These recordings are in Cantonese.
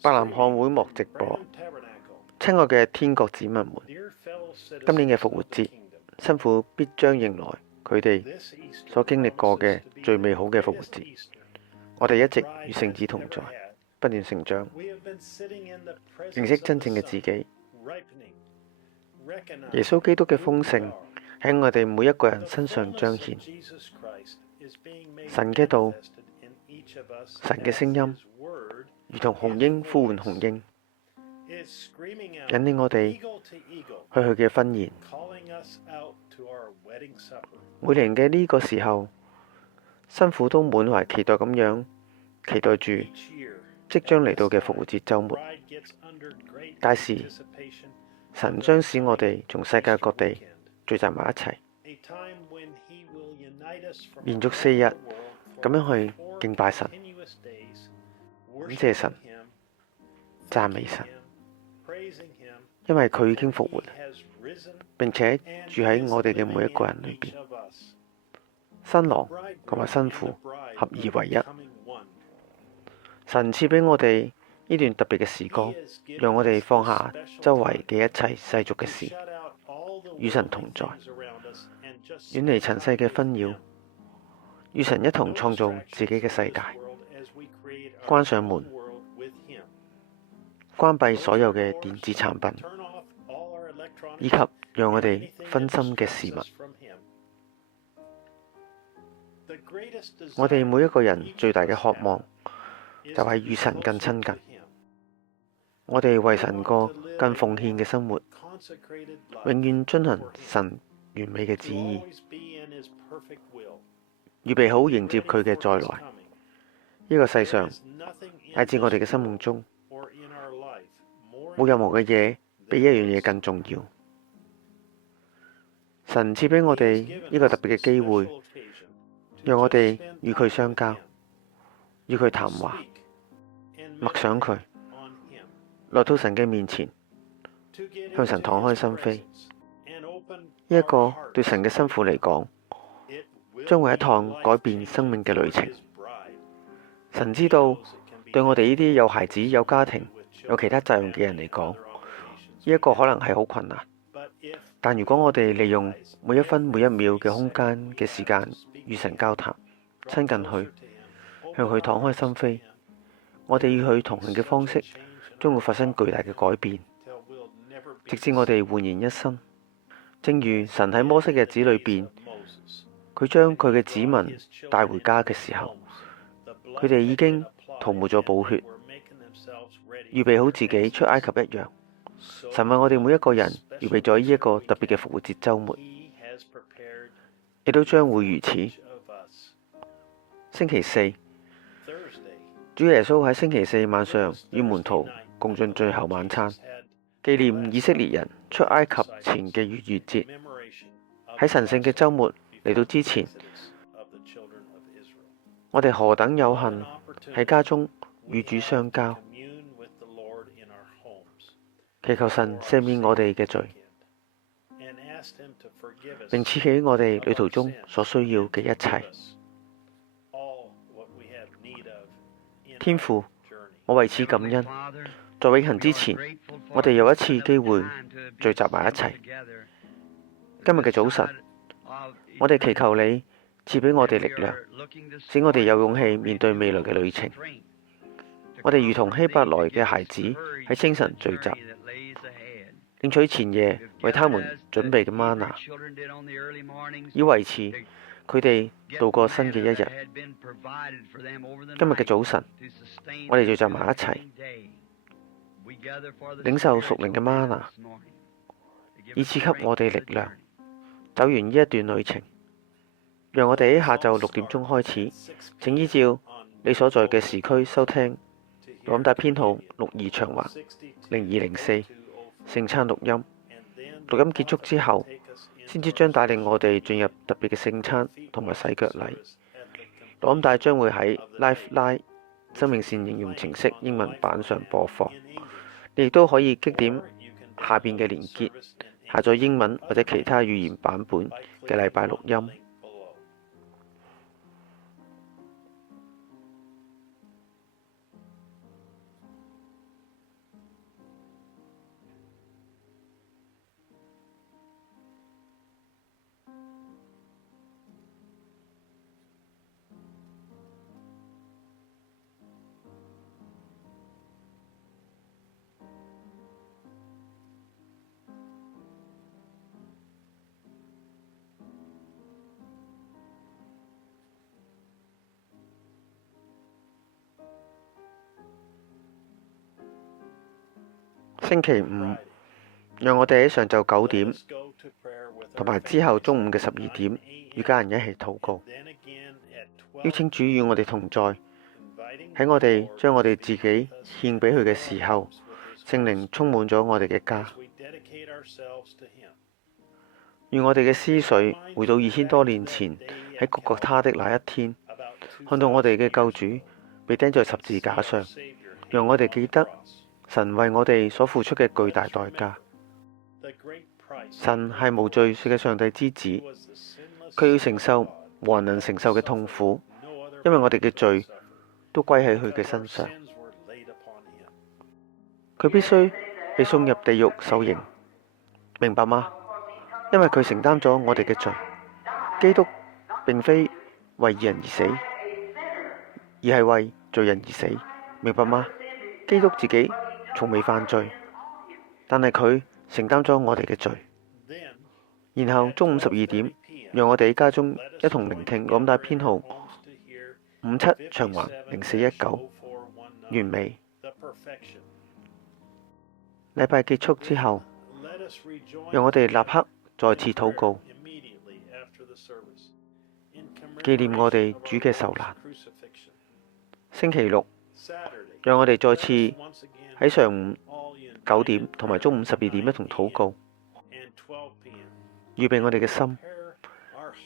伯南漢會幕直播，親愛嘅天國子民們，今年嘅復活節，新婦必將迎來佢哋所經歷過嘅最美好嘅復活節。我哋一直與聖子同在，不斷成長，認識真正嘅自己。耶穌基督嘅豐盛喺我哋每一個人身上彰顯。神嘅道，神嘅聲音，如同雄鷹呼喚雄鷹，引領我哋去佢嘅婚宴。每年嘅呢個時候，新婦都滿懷期待咁樣期待住即將嚟到嘅復活節週末。屆時，神將使我哋從世界各地聚集埋一齊，連續4日咁樣去敬拜神、感謝神、讚美神，因為佢已經復活，並且住喺我哋嘅每一個人裏邊。新郎同埋新婦合二為一。神賜俾我哋呢段特別嘅時光，讓我哋放下周圍嘅一切世俗嘅事，與神同在，遠離塵世嘅紛擾，與神一同創造自己嘅世界。關上門，關閉所有嘅電子產品，以及讓我哋分心嘅事物。我哋每一個人最大嘅渴望就係與神更親近。我哋為神過更奉獻嘅生活，永遠遵行神完美嘅旨意，預備好迎接佢嘅再來。呢個世上乃至我哋嘅生命中，冇任何嘅嘢比一樣嘢更重要。神賜俾我哋呢個特別嘅機會，讓我哋與佢相交，與佢談話，默想佢，來到神嘅面前，向神敞開心扉。呢一個對神嘅新婦嚟講，將會係一趟改變生命嘅旅程。神知道，對我哋呢啲有孩子、有家庭、有其他責任嘅人嚟講，呢一個可能係好困難。但如果我哋利用每一分每一秒嘅空間嘅時間與神交談，親近佢，向佢敞開心扉，我哋與佢同行嘅方式將會發生巨大嘅改變，直至我哋煥然一新。正如神喺摩西嘅日子裏邊，佢將佢嘅子民帶回家嘅時候，佢哋已經塗抹咗寶血，預備好自己出埃及一樣。神為我哋每一個人預備咗呢一個特別嘅復活節週末，亦都將會如此。星期四，主耶穌喺星期四晚上與門徒共進最後晚餐，紀念以色列人出埃及前嘅逾越節。喺神聖嘅週末嚟到之前，我哋何等有幸喺家中與主相交，祈求神赦免我哋嘅罪，並賜起我哋旅途中所需要嘅一切。天父，我為此感恩。在永恆之前，我哋有一次機會聚集埋一齊。今日嘅早晨，我哋祈求你賜俾我哋力量，使我哋有勇氣面對未來嘅旅程。我哋如同希伯來嘅孩子喺清晨聚集，領取前夜為他們準備嘅嗎哪，以維持佢哋度過新嘅一日。今日嘅早晨，我哋聚集埋一齊，領受屬靈嘅嗎哪，以賜給我哋力量，走完呢一段旅程。讓我哋喺下晝6點鐘開始，請依照你所在嘅時區收聽錄音帶編號62長環0204聖餐錄音。錄音結束之後，先知將帶領我哋進入特別嘅聖餐同埋洗腳禮。錄音帶將會喺 Lifeline 生命線應用程式英文版上播放。你亦都可以擊點下邊嘅連結，下載英文或者其他語言版本嘅禮拜錄音。星期五，讓我哋喺上晝9點同埋之後中午嘅12點，與家人一起禱告，邀請主與我哋同在。喺我哋將我哋自己獻俾佢嘅時候，聖靈充滿咗我哋嘅家。願我哋嘅思緒回到2000多年前喺各各他的那一天，看到我哋嘅救主被釘在十字架上，讓我哋記得神為我哋所付出嘅巨大代價。神係無罪嘅上帝之子，佢要承受無人能承受嘅痛苦，因為我哋嘅罪都歸喺佢嘅身上。佢必須被送入地獄受刑，明白嗎？因為佢承擔咗我哋嘅罪。基督並非為義人而死，而係為罪人而死，明白嗎？基督自己從未犯罪，但係佢承擔咗我哋嘅罪。然後中午12點，讓我哋喺家中一同聆聽錄音帶編號57長橫0419，完美。禮拜結束之後，讓我哋立刻再次禱告，紀念我哋主嘅受難。星期六，讓我哋再次喺上午9點同埋中午12點一同禱告，預備我哋嘅心，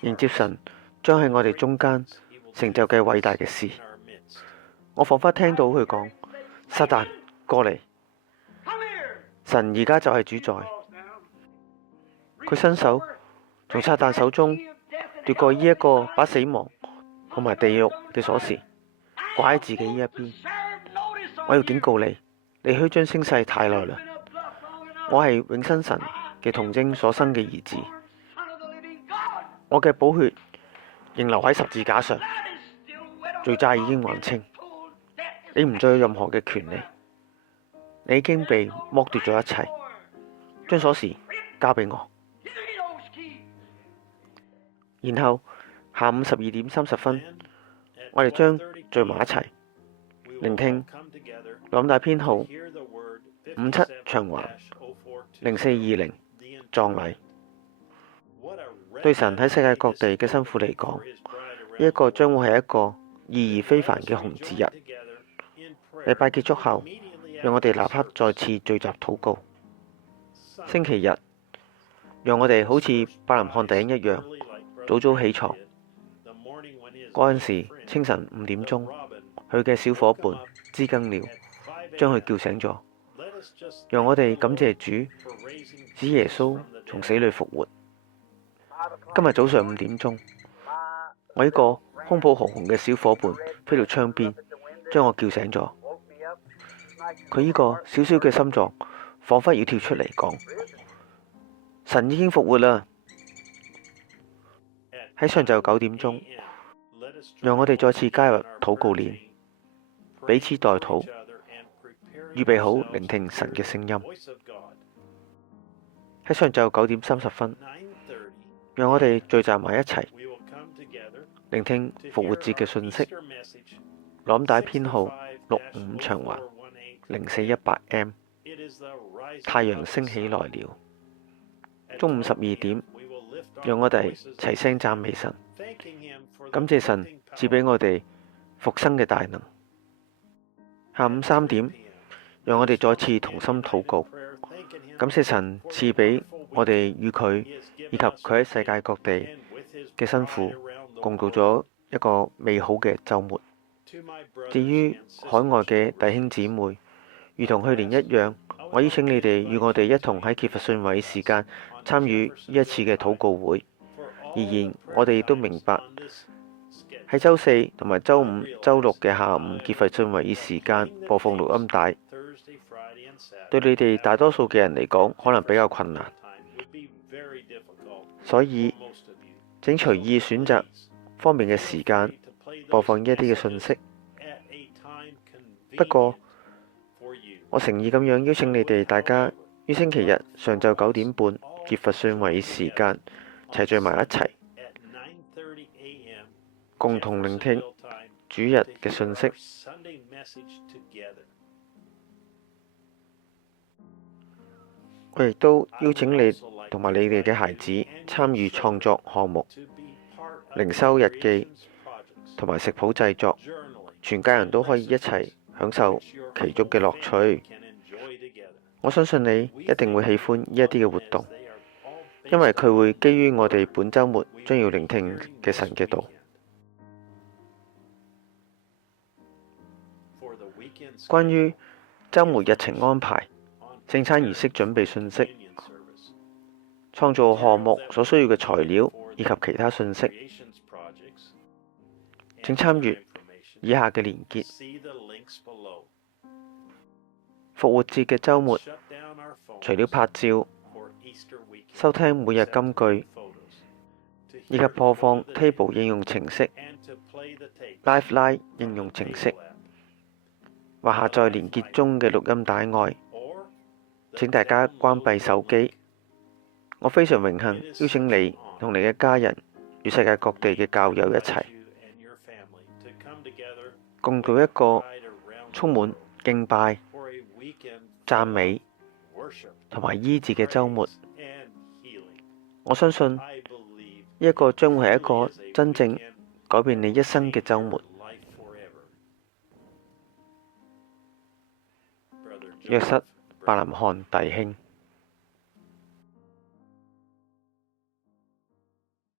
迎接神將喺我哋中間成就嘅偉大嘅事。我彷彿聽到佢講：撒旦過嚟！神而家就係主宰，佢伸手從撒旦手中奪過呢一個把死亡同埋地獄嘅鎖匙，掛喺自己呢一邊。我要警告你，你虛張聲勢太耐啦！我係永生神嘅童貞所生嘅兒子，我嘅寶血仍留喺十字架上，罪債已經還清，你唔再有任何嘅權利。你已經被剝奪咗一切，將鎖匙交俾我。然後下午12點30分，我哋將聚埋一齊，聆聽錄音帶編號57長橫0420葬禮。對神喺世界各地嘅辛苦嚟講，呢一個將會係一個意義非凡嘅紅字日。禮拜結束後，讓我哋立刻再次聚集禱告。星期日，讓我哋好似伯南漢第一一樣，早早起床。嗰陣時，清晨5點鐘，佢嘅小伙伴知更鳥將佢叫醒咗。讓我哋感謝主，使耶穌從死裏復活。今日早上5點鐘，我呢個胸脯紅紅嘅小伙伴飛到窗邊，將我叫醒咗。佢呢個小小嘅心臟彷彿要跳出嚟講：神已經復活啦！喺上晝9點鐘，讓我哋再次加入禱告鏈，彼此代禱，預備好聆聽神嘅聲音。喺上晝9點30分，讓我哋聚集埋一齊，聆聽復活節嘅訊息。錄音帶編號65長橫0418M， 太陽升起來了。中午12點，讓我哋齊聲讚美神，感謝神賜俾我哋復生嘅大能。下午3點，讓我哋再次同心禱告，感謝神賜俾我哋與佢以及佢喺世界各地嘅辛苦共度咗一個美好嘅週末。至於海外嘅弟兄姊妹，如同去年一樣，我邀請你哋與我哋一同喺傑佛遜韋時間參與呢一次嘅禱告會。然，我哋亦都明白喺週4同埋週5、週6嘅下午傑佛遜韋時間播放錄音帶，對你哋大多數嘅人嚟講可能比較困難，所以請隨意選擇方便嘅時間播放呢一啲嘅信息。不過，我誠意咁樣邀請你哋大家於星期日上晝9點半傑佛遜韋時間齊聚埋一齊，共同聆聽主日嘅信息。我亦都邀請你同埋你哋嘅孩子參與創作項目、靈修日記同埋食譜製作，全家人都可以一齊享受其中嘅樂趣。我相信你一定會喜歡呢一啲嘅活動，因為佢會基於我哋本週末將要聆聽嘅神嘅道。關於週末日程安排、聖餐儀式準備信息、創造項目所需要嘅材料以及其他信息，請參閱以下嘅連結。復活節嘅週末，除了拍照、收聽每日金句，以及播放 Table 應用程式、Lifeline 應用程式或下載連結中嘅錄音帶外，請大家關閉手機。我非常榮幸邀請你同你嘅家人與世界各地嘅教友一齊，共度一個充滿敬拜、讚美同埋醫治嘅週末。我相信呢一個將會係一個真正改變你一生嘅週末。約瑟·伯林漢弟兄。